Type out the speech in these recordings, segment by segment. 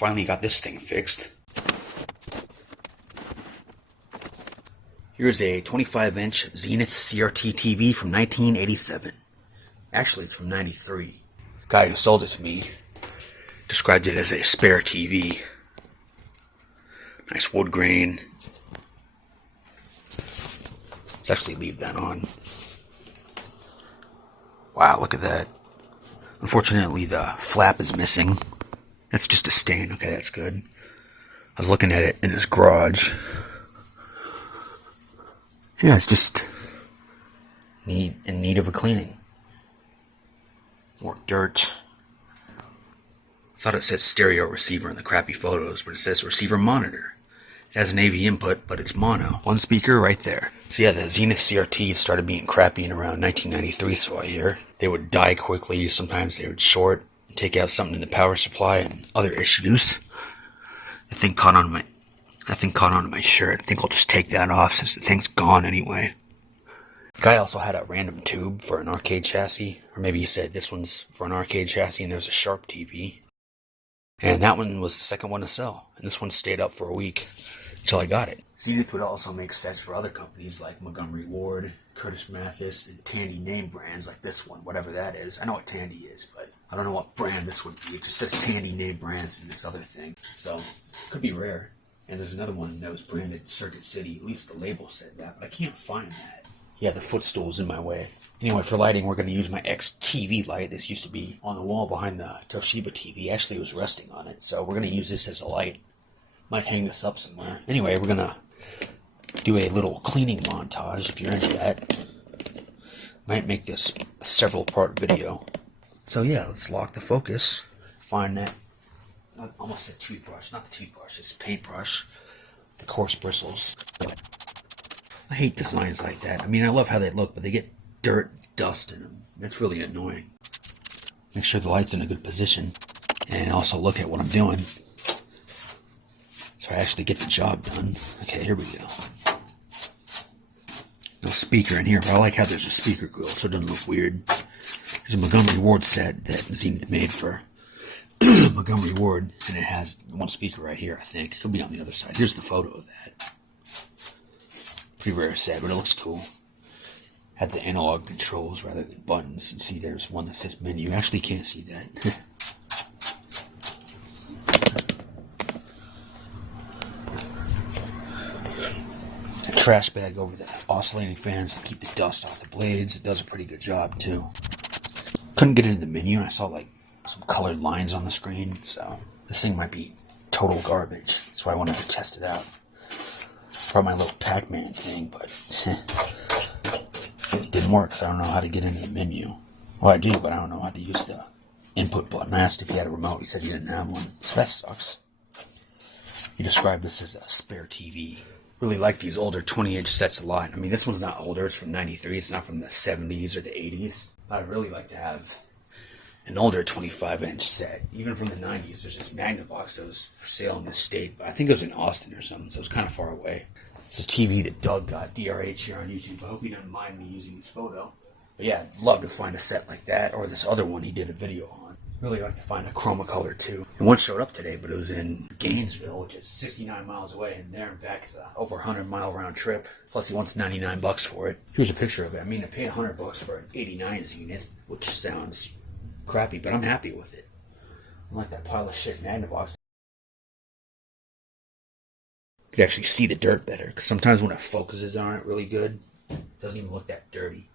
Finally got this thing fixed. Here's a 25-inch Zenith CRT TV from 1987. Actually, it's from 93. The guy who sold it to me described it as a spare TV. Nice wood grain. Let's actually leave that on. Wow, look at that. Unfortunately, the flap is missing. That's just a stain. Okay, that's good. I was looking at it in his garage. Yeah, it's just in need of a cleaning. More dirt. I thought it said stereo receiver in the crappy photos, but it says receiver monitor. It has an AV input, but it's mono. One speaker right there. So yeah, the Zenith CRT started being crappy in around 1993, so I hear. They would die quickly, sometimes they would short, and take out something in the power supply, and other issues. The thing caught on my shirt. I think I'll just take that off since the thing's gone anyway. The guy also had a random tube for an arcade chassis, or maybe he said this one's for an arcade chassis and there's a Sharp TV. And that one was the second one to sell, and this one stayed up for a week until I got it. Zenith would also make sets for other companies like Montgomery Ward, Curtis Mathis, and Tandy name brands like this one, whatever that is. I know what Tandy is, but I don't know what brand this would be. It just says Tandy name brands and this other thing. So, it could be rare. And there's another one that was branded Circuit City. At least the label said that, but I can't find that. Yeah, the footstool's in my way. Anyway, for lighting, we're going to use my X-TV light. This used to be on the wall behind the Toshiba TV. Actually, it was resting on it, so we're going to use this as a light. Might hang this up somewhere. Anyway, we're going to do a little cleaning montage, if you're into that. Might make this a several-part video. So yeah, let's lock the focus. Find that, I almost said toothbrush, not the toothbrush, it's paintbrush. The coarse bristles. I hate designs like that. I mean, I love how they look, but they get dirt, dust in them. That's really annoying. Make sure the light's in a good position. And also look at what I'm doing. So I actually get the job done. Okay, here we go. No speaker in here, but I like how there's a speaker grill so it doesn't look weird. There's a Montgomery Ward set that Zenith made for Montgomery Ward, and it has one speaker right here, I think. It could be on the other side. Here's the photo of that. Pretty rare set, but it looks cool. Had the analog controls rather than buttons. You see there's one that says menu. You actually can't see that. A trash bag over the oscillating fans to keep the dust off the blades. It does a pretty good job too. Couldn't get into the menu, and I saw like some colored lines on the screen, so this thing might be total garbage. That's why I wanted to test it out. Brought my little Pac-Man thing, but it didn't work because I don't know how to get into the menu. Well, I do, but I don't know how to use the input button. I asked if he had a remote. He said he didn't have one, so that sucks. He described this as a spare TV. Really like these older 20-inch sets a lot. I mean, this one's not older. It's from 93. It's not from the 70s or the 80s. I'd really like to have an older 25-inch set. Even from the 90s, there's this Magnavox that was for sale in this state, but I think it was in Austin or something, so it was kind of far away. It's a TV that Doug got, DRH, here on YouTube. I hope he doesn't mind me using his photo. But yeah, I'd love to find a set like that, or this other one he did a video on. Really like to find a chroma color too. And one showed up today, but it was in Gainesville, which is 69 miles away, and there and back is a over 100-mile round trip. Plus he wants $99 for it. Here's a picture of it. I mean, I paid $100 for an 89 Zenith, which sounds crappy, but I'm happy with it. Unlike that pile of shit Magnavox. You can actually see the dirt better, because sometimes when it focuses on it really good, it doesn't even look that dirty.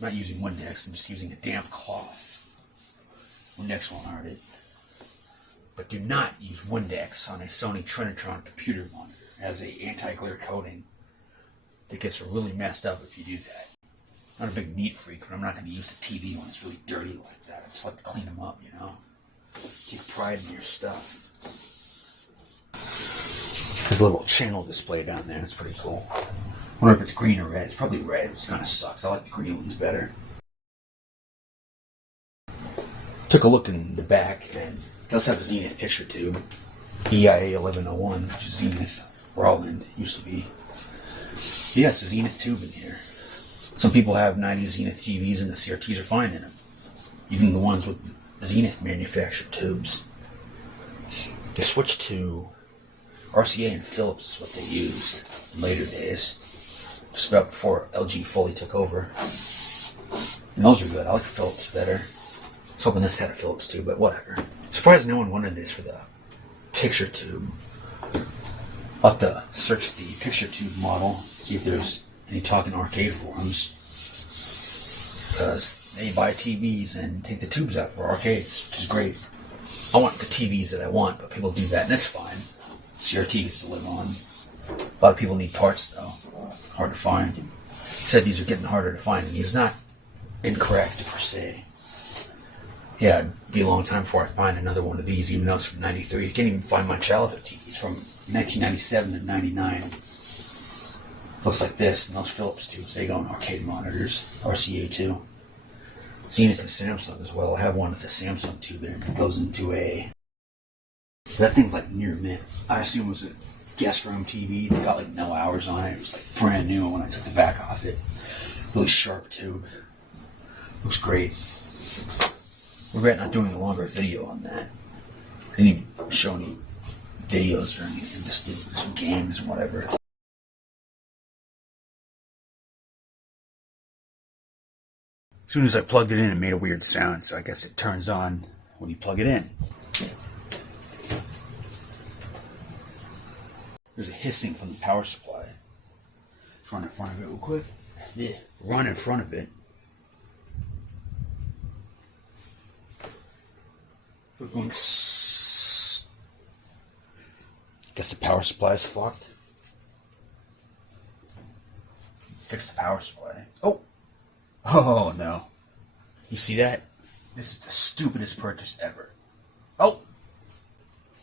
I'm not using Windex, I'm just using a damp cloth. Windex won't hurt it. But do not use Windex on a Sony Trinitron computer monitor. It has an anti-glare coating that gets really messed up if you do that. I'm not a big neat freak, but I'm not going to use the TV when it's really dirty like that. I just like to clean them up, you know? Take pride in your stuff. There's a little channel display down there. It's pretty cool. I wonder if it's green or red. It's probably red. It kind of sucks. I like the green ones better. Took a look in the back, and it does have a Zenith picture tube. EIA 1101, which is Zenith. Rawland used to be. Yeah, it's a Zenith tube in here. Some people have 90s Zenith TVs, and the CRTs are fine in them. Even the ones with Zenith manufactured tubes. They switched to RCA and Philips is what they used in later days, just about before LG fully took over. And those are good. I like Philips better. I was hoping this had a Philips too, but whatever. Surprised no one wanted this for the picture tube. I'll have to search the picture tube model, see if there's any talking arcade forums. Because they buy TVs and take the tubes out for arcades, which is great. I want the TVs that I want, but people do that, and that's fine. CRT gets to live on. A lot of people need parts, though. Hard to find. He said these are getting harder to find, and he's not incorrect, per se. Yeah, it'd be a long time before I find another one of these, even though it's from 93. You can't even find my childhood TVs from 1997 and 99. Looks like this, and those Philips tubes, they go in arcade monitors. RCA too. Zenith and Samsung as well. I have one with a Samsung tube in it that goes into a... That thing's like near mint. I assume it was a guest room TV. It's got like no hours on it. It was like brand new when I took the back off it. Really sharp tube. Looks great. Regret not doing a longer video on that. I didn't even show any videos or anything. Just did some games and whatever. As soon as I plugged it in, it made a weird sound, so I guess it turns on when you plug it in. There's a hissing from the power supply. Let's run in front of it real quick. Yeah, run in front of it. We're going guess the power supply is fucked. Fix the power supply. Oh no. You see that? This is the stupidest purchase ever. Oh!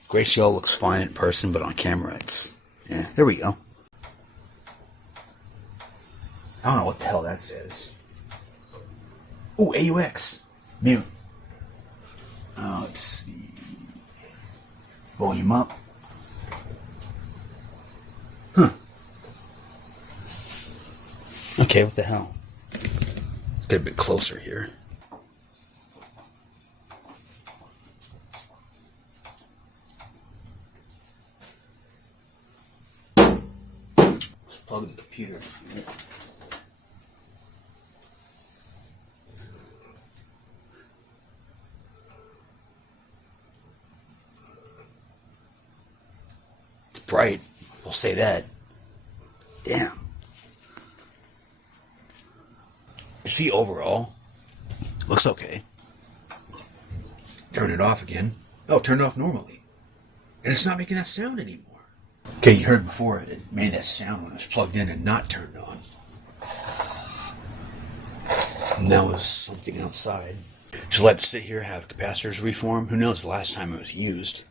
Grayscale looks fine in person, but on camera it's... Yeah, there we go. I don't know what the hell that says. Oh, AUX. Mute. Let's see. Volume up. Huh. Okay, what the hell? Let's get a bit closer here. Let's plug the computer in. Bright, we'll say that. Damn. You see, overall, looks okay. Turn it off again. Oh, turned off normally. And it's not making that sound anymore. Okay, you heard before it made that sound when it was plugged in and not turned on. And that was something outside. Just let it sit here, have capacitors reform. Who knows the last time it was used.